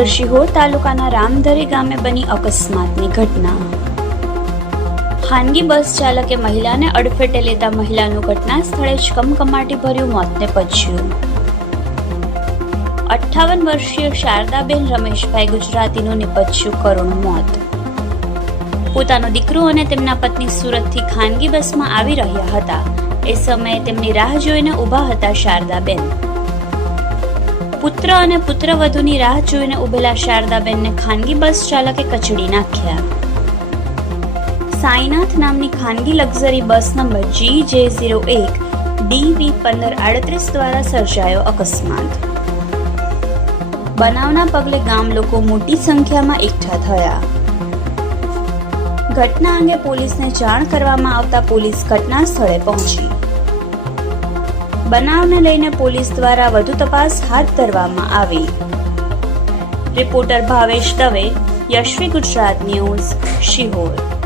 શિહોર તાલુકાના રામધરી ગામે બની અકસ્માતની ઘટના. ખાનગી બસ ચાલકે મહિલાને અડફેટે લેતા મહિલાનું ઘટના સ્થળે જ કમકમાટી ભર્યું મોતને પચ્યું અઠ્ઠાવન વર્ષીય શારદાબેન રમેશભાઈ ગુજરાતીનું નિપજ્યું કરુણ મોત. પોતાનો દીકરો અને તેમના પત્ની સુરતથી ખાનગી બસમાં આવી રહ્યા હતા. એ સમયે તેમની રાહ જોઈને ઊભા હતા શારદાબેન. અને પુત્રવધુની રાહ જોઈને ઉભેલા શારદાબેનને ખાનગી બસ ચાલકે કચડી નાખ્યા. સાઈનાથ નામની ખાનગી લક્ઝરી બસ નંબર જી જે ઝીરો એક ડીવી પંદર આડત્રીસ દ્વારા સર્જાયો અકસ્માત. બનાવના પગલે ગામ લોકો મોટી સંખ્યામાં એકઠા થયા. ઘટના અંગે પોલીસને જાણ કરવામાં આવતા પોલીસ ઘટના સ્થળે પહોંચી. બનાવને લઈને પોલીસ દ્વારા વધુ તપાસ હાથ ધરવામાં આવી. Reporter Bhavesh Dave, Yashvi Gujarat news, Sihor.